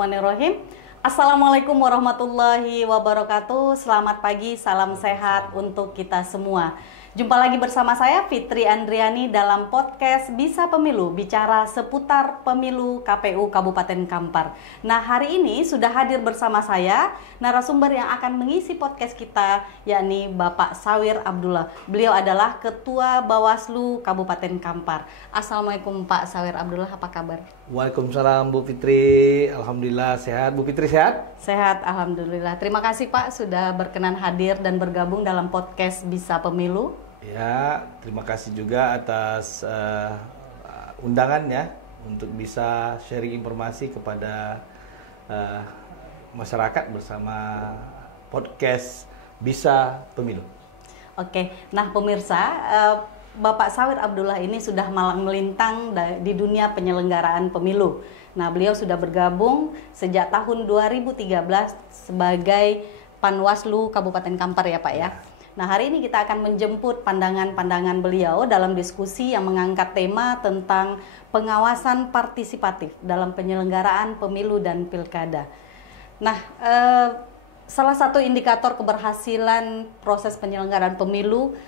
Bismillahirrahmanirrahim. Assalamualaikum warahmatullahi wabarakatuh. Selamat pagi, salam sehat untuk kita semua. Jumpa lagi bersama saya Fitri Andriani dalam podcast Bisa Pemilu, bicara seputar pemilu KPU Kabupaten Kampar. Nah, hari ini sudah hadir bersama saya narasumber yang akan mengisi podcast kita, yakni Bapak Sawir Abdullah. Beliau adalah Ketua Bawaslu Kabupaten Kampar. Assalamualaikum Pak Sawir Abdullah, apa kabar? Waalaikumsalam Bu Fitri, alhamdulillah sehat. Bu Fitri sehat? Sehat, alhamdulillah. Terima kasih Pak sudah berkenan hadir dan bergabung dalam podcast Bisa Pemilu. Ya, terima kasih juga atas undangannya untuk bisa sharing informasi kepada masyarakat bersama podcast Bisa Pemilu. Oke, nah pemirsa, Bapak Sawir Abdullah ini sudah malang melintang di dunia penyelenggaraan pemilu. Nah, beliau sudah bergabung sejak tahun 2013 sebagai Panwaslu Kabupaten Kampar ya Pak ya. Nah, hari ini kita akan menjemput pandangan-pandangan beliau dalam diskusi yang mengangkat tema tentang pengawasan partisipatif dalam penyelenggaraan pemilu dan pilkada. Nah, salah satu indikator keberhasilan proses penyelenggaraan pemilu,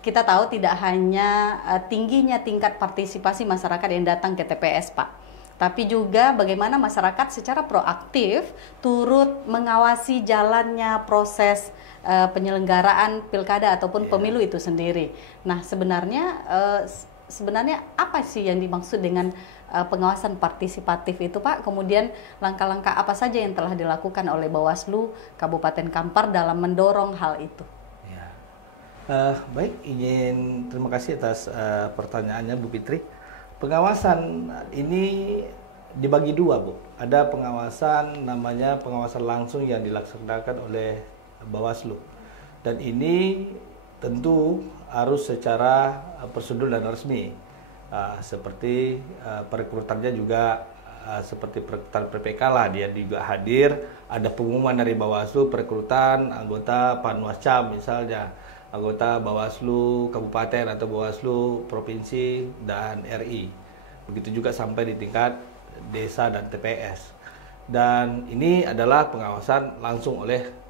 kita tahu tidak hanya tingginya tingkat partisipasi masyarakat yang datang ke TPS, Pak, tapi juga bagaimana masyarakat secara proaktif turut mengawasi jalannya proses penyelenggaraan pilkada ataupun pemilu itu sendiri. Nah, sebenarnya apa sih yang dimaksud dengan pengawasan partisipatif itu, Pak? Kemudian langkah-langkah apa saja yang telah dilakukan oleh Bawaslu Kabupaten Kampar dalam mendorong hal itu? Ya. Baik, terima kasih atas pertanyaannya Bu Fitri. Pengawasan ini dibagi dua, Bu. Ada pengawasan namanya pengawasan langsung yang dilaksanakan oleh Bawaslu, dan ini tentu harus secara prosedur dan resmi, seperti perekrutannya juga seperti perekrutan PPK lah, dia juga hadir, ada pengumuman dari Bawaslu perekrutan anggota Panwascam misalnya, anggota Bawaslu Kabupaten atau Bawaslu Provinsi dan RI, begitu juga sampai di tingkat desa dan TPS, dan ini adalah pengawasan langsung oleh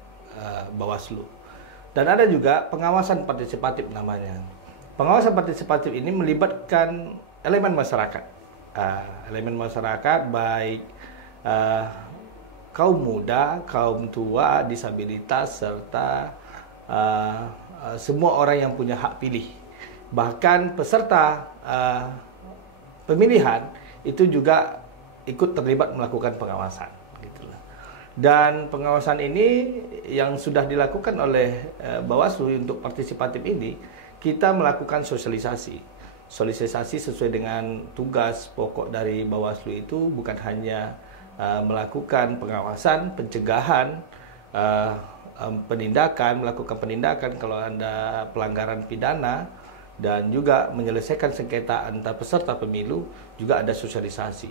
Bawaslu. Dan ada juga pengawasan partisipatif namanya. Pengawasan partisipatif ini melibatkan elemen masyarakat. Elemen masyarakat baik kaum muda, kaum tua, disabilitas, serta semua orang yang punya hak pilih. Bahkan peserta pemilihan itu juga ikut terlibat melakukan pengawasan. Dan pengawasan ini yang sudah dilakukan oleh Bawaslu untuk partisipatif ini, kita melakukan sosialisasi. Sosialisasi sesuai dengan tugas pokok dari Bawaslu itu bukan hanya melakukan pengawasan, pencegahan, melakukan penindakan kalau ada pelanggaran pidana, dan juga menyelesaikan sengketa antar peserta pemilu, juga ada sosialisasi.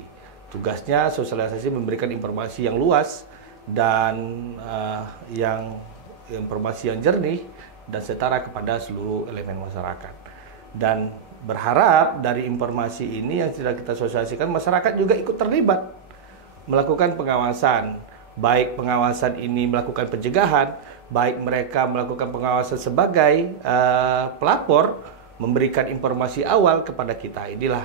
Tugasnya sosialisasi memberikan informasi yang luas dan informasi yang jernih dan setara kepada seluruh elemen masyarakat. Dan berharap dari informasi ini yang sudah kita sosialisasikan, masyarakat juga ikut terlibat melakukan pengawasan. Baik pengawasan ini melakukan pencegahan, baik mereka melakukan pengawasan sebagai pelapor, memberikan informasi awal kepada kita. Inilah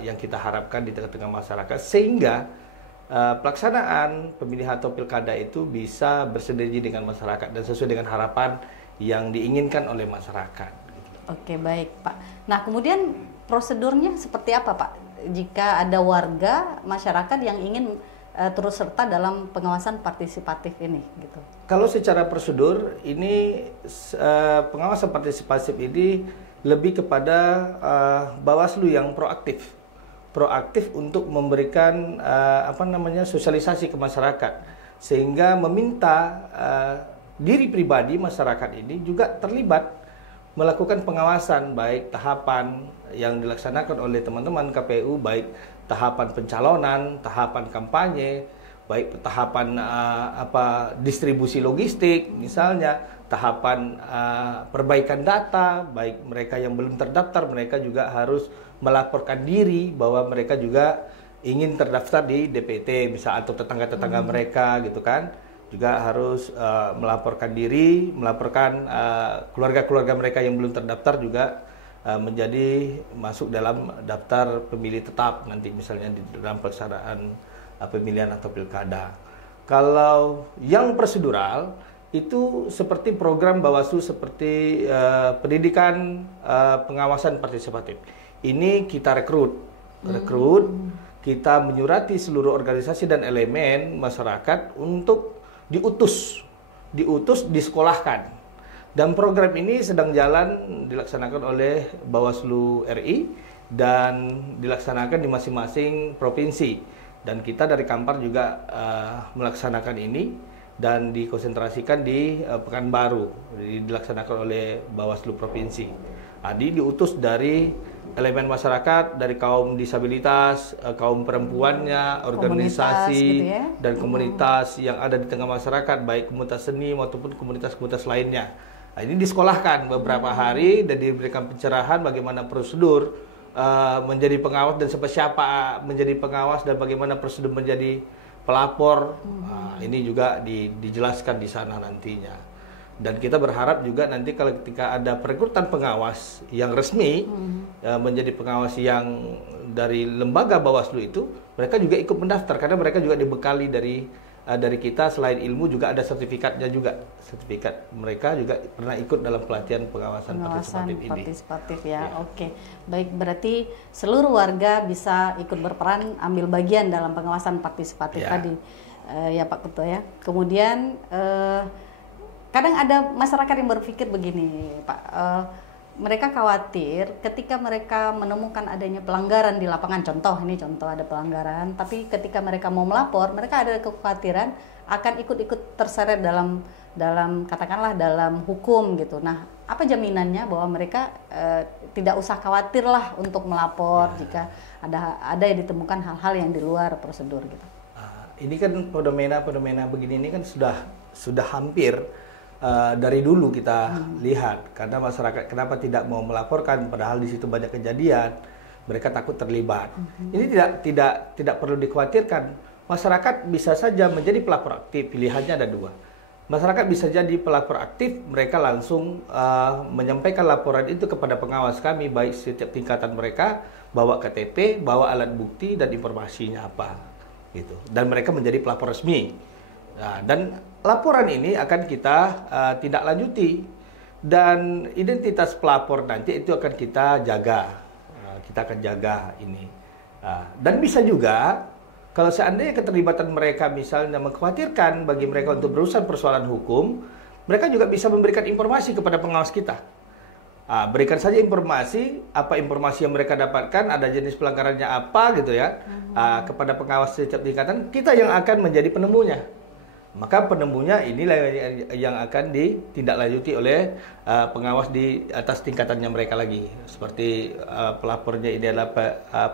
yang kita harapkan di tengah-tengah masyarakat, sehingga pelaksanaan pemilihan atau pilkada itu bisa bersinergi dengan masyarakat dan sesuai dengan harapan yang diinginkan oleh masyarakat. Oke, baik Pak. Nah, kemudian prosedurnya seperti apa Pak jika ada warga masyarakat yang ingin turut serta dalam pengawasan partisipatif ini gitu? Kalau secara prosedur ini pengawasan partisipatif ini lebih kepada Bawaslu yang proaktif untuk memberikan sosialisasi ke masyarakat, sehingga meminta diri pribadi masyarakat ini juga terlibat melakukan pengawasan, baik tahapan yang dilaksanakan oleh teman-teman KPU, baik tahapan pencalonan, tahapan kampanye, baik tahapan distribusi logistik misalnya, tahapan perbaikan data, baik mereka yang belum terdaftar, mereka juga harus melaporkan diri bahwa mereka juga ingin terdaftar di DPT bisa atau tetangga-tetangga mereka gitu kan, juga harus melaporkan diri, melaporkan keluarga-keluarga mereka yang belum terdaftar juga menjadi masuk dalam daftar pemilih tetap nanti misalnya di dalam pelaksanaan pemilihan atau pilkada. Kalau yang prosedural itu seperti program Bawaslu seperti pendidikan pengawasan partisipatif. Ini kita rekrut, kita menyurati seluruh organisasi dan elemen masyarakat untuk diutus disekolahkan. Dan program ini sedang dilaksanakan oleh Bawaslu RI dan dilaksanakan di masing-masing provinsi. Dan kita dari Kampar juga melaksanakan ini dan dikonsentrasikan di Pekanbaru, dilaksanakan oleh Bawaslu Provinsi. Diutus dari elemen masyarakat, dari kaum disabilitas, kaum perempuannya, organisasi, gitu ya? dan komunitas yang ada di tengah masyarakat, baik komunitas seni maupun komunitas-komunitas lainnya. Ini disekolahkan beberapa hari dan diberikan pencerahan bagaimana prosedur menjadi pengawas dan siapa menjadi pengawas dan bagaimana prosedur menjadi pelapor. Ini juga dijelaskan di sana nantinya. Dan kita berharap juga nanti ketika ada perekrutan pengawas yang resmi menjadi pengawas yang dari lembaga Bawaslu itu, mereka juga ikut mendaftar karena mereka juga dibekali dari kita selain ilmu juga ada sertifikatnya juga. Sertifikat mereka juga pernah ikut dalam pelatihan pengawasan partisipatif ini. Ya. Oke. Baik, berarti seluruh warga bisa ikut berperan ambil bagian dalam pengawasan partisipatif tadi. Ya Pak Ketua ya. Kemudian kadang ada masyarakat yang berpikir begini, Pak. Mereka khawatir ketika mereka menemukan adanya pelanggaran di lapangan, contoh ada pelanggaran, tapi ketika mereka mau melapor, mereka ada kekhawatiran akan ikut-ikut terseret dalam katakanlah dalam hukum gitu. Nah, apa jaminannya bahwa mereka tidak usah khawatir lah untuk melapor jika ada yang ditemukan hal-hal yang di luar prosedur gitu. Ini kan fenomena begini ini kan sudah hampir dari dulu kita lihat, karena masyarakat kenapa tidak mau melaporkan padahal di situ banyak kejadian, mereka takut terlibat. Ini tidak perlu dikhawatirkan. Masyarakat bisa saja menjadi pelapor aktif, pilihannya ada dua. Masyarakat bisa jadi pelapor aktif, mereka langsung menyampaikan laporan itu kepada pengawas kami, baik setiap tingkatan mereka, bawa KTP, bawa alat bukti dan informasinya apa, gitu. Dan mereka menjadi pelapor resmi. Nah, dan laporan ini akan kita tindak lanjuti dan identitas pelapor nanti itu akan kita jaga. Kita akan jaga ini. Dan bisa juga kalau seandainya keterlibatan mereka misalnya mengkhawatirkan bagi mereka untuk berurusan persoalan hukum, mereka juga bisa memberikan informasi kepada pengawas kita. Berikan saja informasi, apa informasi yang mereka dapatkan, ada jenis pelanggarannya apa gitu ya, kepada pengawas setiap tingkatan, kita yang akan menjadi penemunya. Maka penemunya inilah yang akan ditindaklanjuti oleh pengawas di atas tingkatannya mereka lagi. Seperti pelapornya ini adalah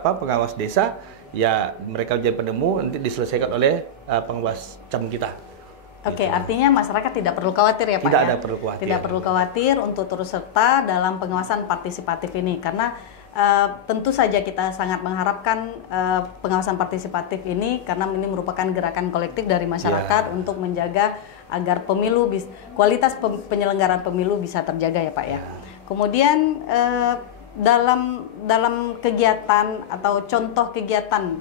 pengawas desa, ya mereka menjadi penemu nanti diselesaikan oleh pengawas CAM kita. Oke, artinya masyarakat tidak perlu khawatir ya Pak? Tidak perlu khawatir untuk turut serta dalam pengawasan partisipatif ini karena tentu saja kita sangat mengharapkan pengawasan partisipatif ini karena ini merupakan gerakan kolektif dari masyarakat untuk menjaga agar kualitas penyelenggaraan pemilu bisa terjaga ya Pak ya. Kemudian dalam kegiatan atau contoh kegiatan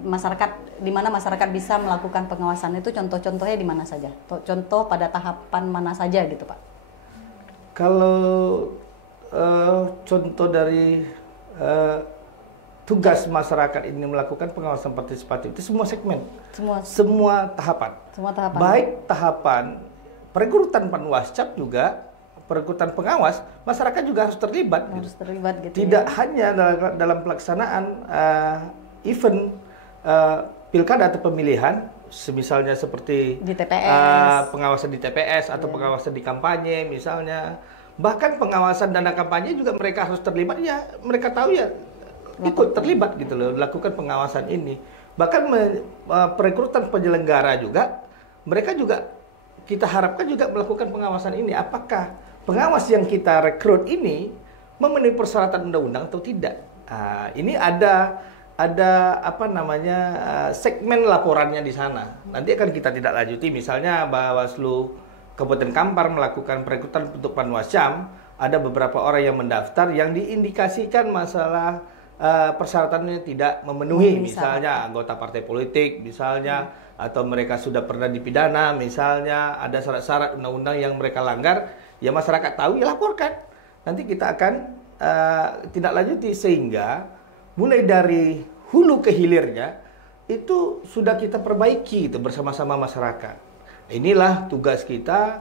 masyarakat di mana masyarakat bisa melakukan pengawasan itu contoh-contohnya di mana saja? Contoh pada tahapan mana saja gitu Pak? Kalau contoh dari tugas masyarakat ini melakukan pengawasan partisipatif itu semua segmen, semua tahapan. Baik tahapan perekrutan panwascap juga perekrutan pengawas, masyarakat juga harus terlibat. Gitu. Tidak hanya dalam pelaksanaan event pilkada atau pemilihan, misalnya seperti di TPS, pengawasan di TPS atau pengawasan di kampanye misalnya. Bahkan pengawasan dana kampanye juga mereka harus terlibat, ya mereka tahu ya ikut terlibat gitu loh, lakukan pengawasan ini. Bahkan perekrutan penyelenggara juga, mereka juga kita harapkan juga melakukan pengawasan ini. Apakah pengawas yang kita rekrut ini memenuhi persyaratan undang-undang atau tidak? Ini ada ada apa namanya segmen laporannya di sana. Nanti akan kita tidak lanjuti, misalnya Bawaslu Kabupaten Kampar melakukan perekrutan untuk Panwascam, ada beberapa orang yang mendaftar yang diindikasikan masalah persyaratannya tidak memenuhi, misalnya anggota partai politik, misalnya, atau mereka sudah pernah dipidana, misalnya ada syarat-syarat undang-undang yang mereka langgar, ya masyarakat tahu, ya laporkan. Nanti kita akan tindak lanjuti sehingga mulai dari hulu ke hilirnya itu sudah kita perbaiki itu bersama-sama masyarakat. Inilah tugas kita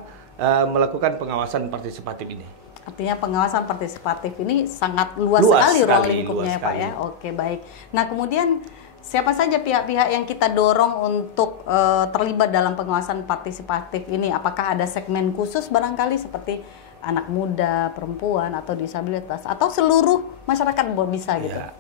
melakukan pengawasan partisipatif ini. Artinya pengawasan partisipatif ini sangat luas sekali ruang lingkupnya ya Pak ya. Oke, baik. Nah, kemudian siapa saja pihak-pihak yang kita dorong untuk terlibat dalam pengawasan partisipatif ini? Apakah ada segmen khusus barangkali seperti anak muda, perempuan, atau disabilitas, atau seluruh masyarakat bisa gitu? Ya,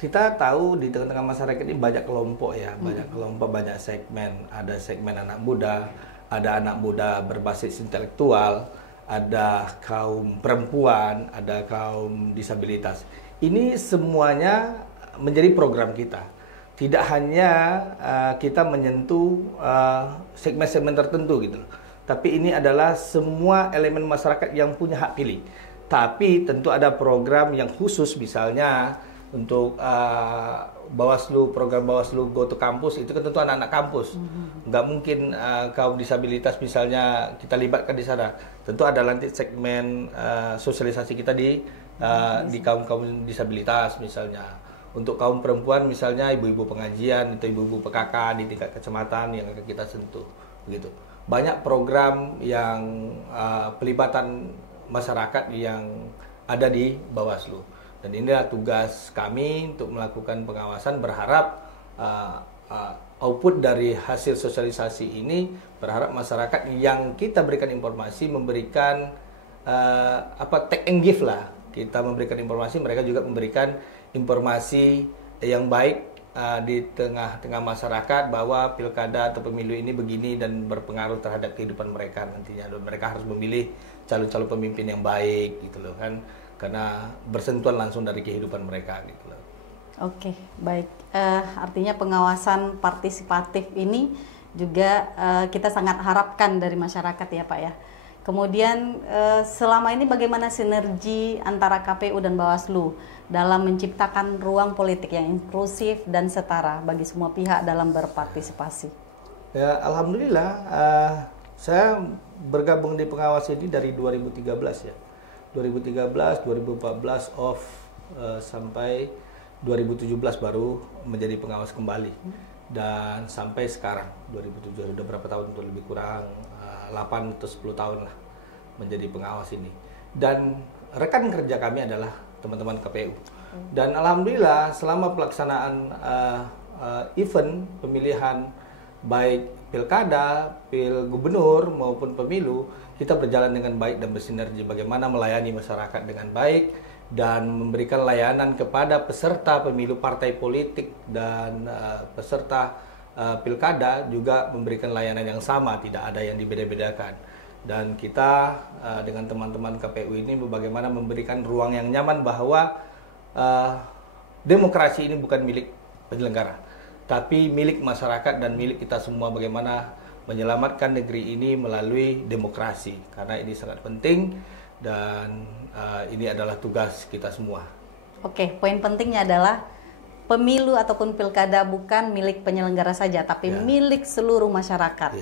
kita tahu di tengah-tengah masyarakat ini banyak kelompok ya, banyak kelompok, banyak segmen. Ada segmen anak muda, ada anak muda berbasis intelektual, ada kaum perempuan, ada kaum disabilitas. Ini semuanya menjadi program kita. Tidak hanya kita menyentuh segmen-segmen tertentu gitu loh. Tapi ini adalah semua elemen masyarakat yang punya hak pilih. Tapi tentu ada program yang khusus, misalnya untuk Bawaslu, program Bawaslu Go to Campus, itu kan tentu anak-anak kampus. Nggak mungkin kaum disabilitas misalnya kita libatkan di sana. Tentu ada nanti segmen sosialisasi kita di kaum-kaum disabilitas misalnya. Untuk kaum perempuan misalnya ibu-ibu pengajian atau ibu-ibu PKK di tingkat kecamatan yang akan kita sentuh, begitu. Banyak program yang pelibatan masyarakat yang ada di Bawaslu. Dan inilah tugas kami untuk melakukan pengawasan, berharap output dari hasil sosialisasi ini, berharap masyarakat yang kita berikan informasi memberikan take and give lah. Kita memberikan informasi, mereka juga memberikan informasi yang baik di tengah-tengah masyarakat bahwa pilkada atau pemilu ini begini dan berpengaruh terhadap kehidupan mereka nantinya. Dan mereka harus memilih calon-calon pemimpin yang baik gitu loh kan, karena bersentuhan langsung dari kehidupan mereka gitu loh. Oke, baik. Artinya pengawasan partisipatif ini juga kita sangat harapkan dari masyarakat ya Pak ya. Kemudian selama ini bagaimana sinergi antara KPU dan Bawaslu dalam menciptakan ruang politik yang inklusif dan setara bagi semua pihak dalam berpartisipasi? Ya, alhamdulillah saya bergabung di pengawas ini dari 2013 ya. 2013, 2014 off sampai 2017 baru menjadi pengawas kembali. Dan sampai sekarang 2007 sudah berapa tahun tuh, lebih kurang 8 atau 10 tahun lah menjadi pengawas ini. Dan rekan kerja kami adalah teman-teman KPU. Dan alhamdulillah selama pelaksanaan event pemilihan baik pilkada, pil gubernur maupun pemilu, kita berjalan dengan baik dan bersinergi bagaimana melayani masyarakat dengan baik dan memberikan layanan kepada peserta pemilu partai politik dan peserta pilkada juga memberikan layanan yang sama, tidak ada yang dibeda-bedakan. Dan kita dengan teman-teman KPU ini bagaimana memberikan ruang yang nyaman bahwa demokrasi ini bukan milik penyelenggara, tapi milik masyarakat dan milik kita semua, bagaimana menyelamatkan negeri ini melalui demokrasi, karena ini sangat penting dan ini adalah tugas kita semua. Oke, poin pentingnya adalah pemilu ataupun pilkada bukan milik penyelenggara saja, tapi milik seluruh masyarakat.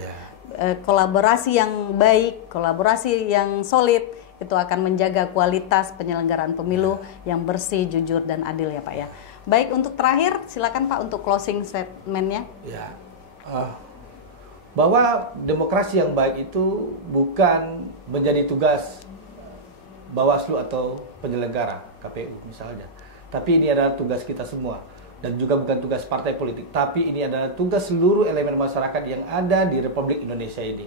Kolaborasi yang baik, kolaborasi yang solid, itu akan menjaga kualitas penyelenggaraan pemilu yang bersih, jujur, dan adil ya Pak ya. Baik, untuk terakhir, silakan Pak untuk closing statement-nya. Ya, bahwa demokrasi yang baik itu bukan menjadi tugas Bawaslu atau penyelenggara KPU misalnya, tapi ini adalah tugas kita semua. Dan juga bukan tugas partai politik, tapi ini adalah tugas seluruh elemen masyarakat yang ada di Republik Indonesia ini.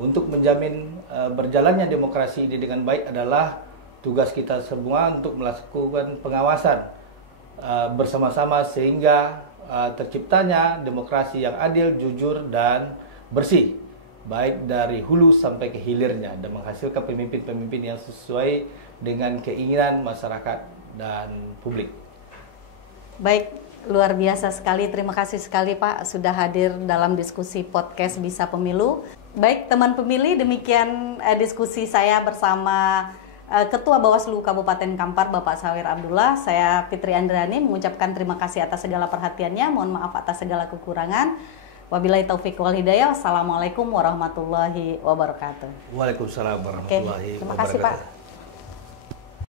Untuk menjamin berjalannya demokrasi ini dengan baik adalah tugas kita semua untuk melakukan pengawasan bersama-sama sehingga terciptanya demokrasi yang adil, jujur, dan bersih, baik dari hulu sampai ke hilirnya, dan menghasilkan pemimpin-pemimpin yang sesuai dengan keinginan masyarakat dan publik. Baik, Luar biasa sekali, terima kasih sekali Pak sudah hadir dalam diskusi podcast Bisa Pemilu. Baik teman pemilih, demikian diskusi saya bersama Ketua Bawaslu Kabupaten Kampar Bapak Sawir Abdullah. Saya Fitri Andrani mengucapkan terima kasih atas segala perhatiannya, mohon maaf atas segala kekurangan. Wabillahi taufiq wal hidayah. Wassalamualaikum warahmatullahi wabarakatuh. Waalaikumsalam warahmatullahi Terima kasih wabarakatuh. Pak.